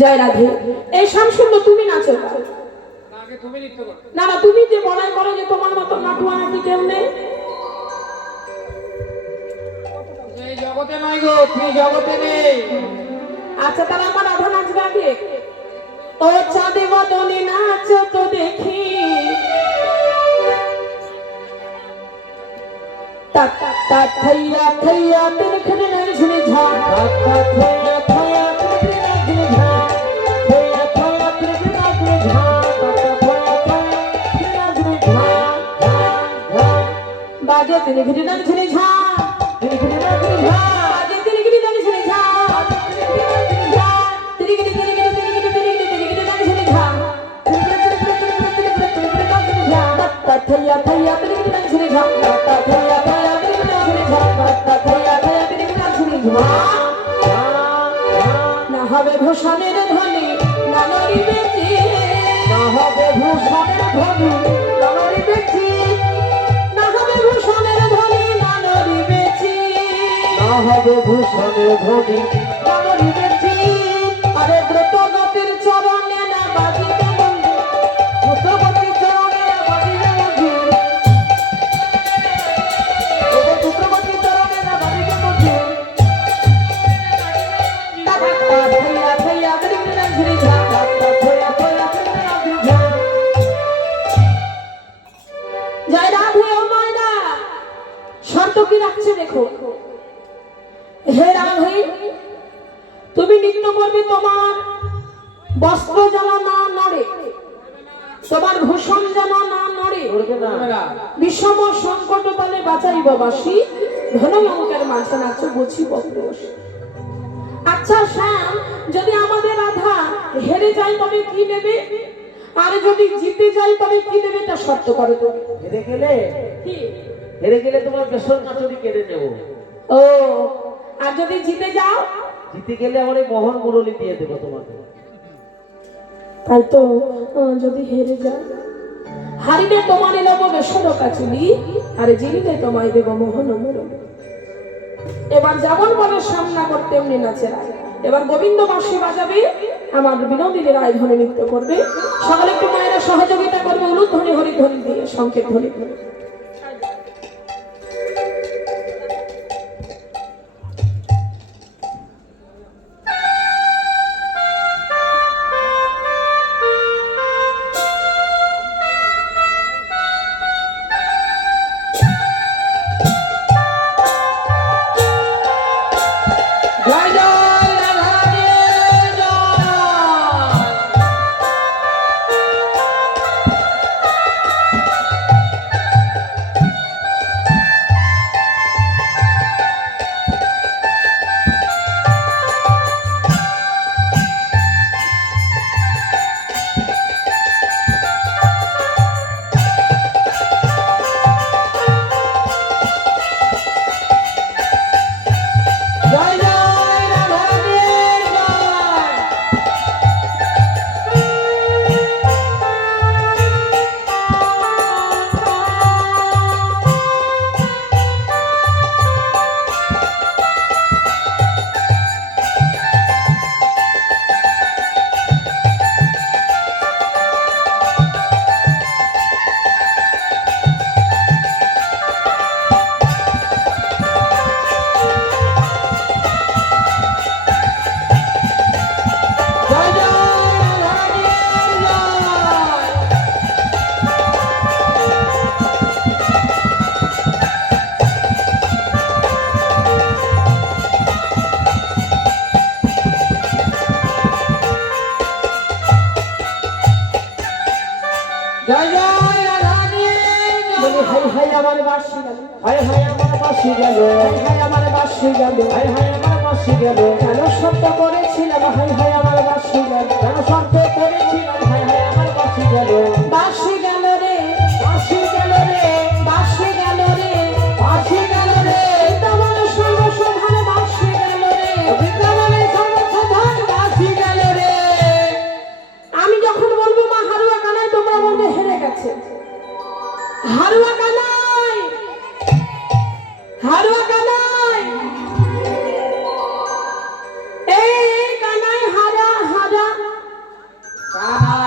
জয় রাধে। এই শামসুল্লাহ তুমি নাচো না? না, তুমি যে বড়াই করো যে তোমার মতো নাটুয়া নাকি কেউ নেই। এই জগতে নয় গো, তুমি জগতে নেই। আচ্ছা তাহলে আমার রাধা নাচবে আগে। ও চাঁদে বদনে নাচো তো দেখি, তা তা থাইয়া থাইয়া তিনখানে নাই ঝুনে ঝা, তা তা থাইয়া থাইয়া তিনখানে নাই ঝুনে ঝা, থাইয়া থাইয়া তিনখানে নাই ঝুনে ঝা, তা তা থাইয়া থাইয়া তিনখানে নাই ঝুনে ঝা, ঝা বাজে তিনখানে নাই ঝুনে ঝা, তিনখানে নাই ঝুনে ঝা, বাজে তিনখানে নাই ঝুনে ঝা, थैया थैया तेरी नाच रे झा, थैया थैया तेरी नाच रे झा, थैया थैया तेरी नाच रे झा। ना हवे भूषणेर ध्वनि ना नरी बेची, ना हवे भूषणेर ध्वनि ना नरी बेची, ना हवे भूषणेर ध्वनि ना नरी बेची, ना हवे भूषणेर ध्वनि ना नरी बेची। अरे द्रुत गतिर चरणे ना बाजिबे मन्दिर, द्रुत गतिर चरणे ना बाजिबे मन्दिर, द्रुत गतिर चरणे ना बाजिबे मन्दिर। थैया थैया तेरी नाच रे झा, थैया थैया तेरी नाच रे झा। जय राधे ও মায়না, শর্ত কি রাখছে দেখো। হে রাধে, তুমি নৃত্য করবে, তোমার বস্ত্র যেন না নড়ে, তোমার ভূষণ যেন না নড়ে, বিষম সংকট বলে বাঁচাইব বাসী, ধনই অঙ্কের মাঝে নাচো বুঝিব প্রেয়স। আচ্ছা শ্যাম, যদি আমাদের রাধা হেরে যায় তবে কি নেবে, আর যদি জিতে যায় তবে কি নেবে, তা শর্ত করো তুমি। হেরে গেলে কি? হেরে গেলে তোমার বেসন কাচুরি কেটে নেব। ও, আর যদি জিতে যাও? জিতে গেলে আমার এই মোহন মুরলি দিয়ে দেবো তোমাকে। তাই তো, যদি হেরে যাও, হারিলে তোমার এলাম বেসন কাচুলি, আর জিনিতে তোমায় দেব মোহন মুরলি। এবার যেমন বলে সামনা করতে এমনি নাচে রায়। এবার গোবিন্দ বাঁশি বাজাবে, আমার বিনোদিনী রায় ধ্বনি নৃত্য করবে, সকলে একটু মায়েরা সহযোগিতা করবে উলুধ্বনি হরিধ্বনি দিয়ে, সংকেত ধ্বনি দিয়ে। হায় হায় আমার বাসি গেল, হায় হায় আমার বাঁশি গেল, হায় হায় আমার বাসি গেল, কেন শব্দ করেছিলাম হায় হায় আমার বাঁশি গেল, কেন শব্দ করেছিলাম হায় হায় আমার বাসি গেল, বাঁশি গেল রে, বাসি গেল রে, বাঁশি গেল রে, বাসি গেল রে, তোমার সর্বসধান বাঁশি গেল রে, বিদ্যালয়ে সর্বপ্রধান কানা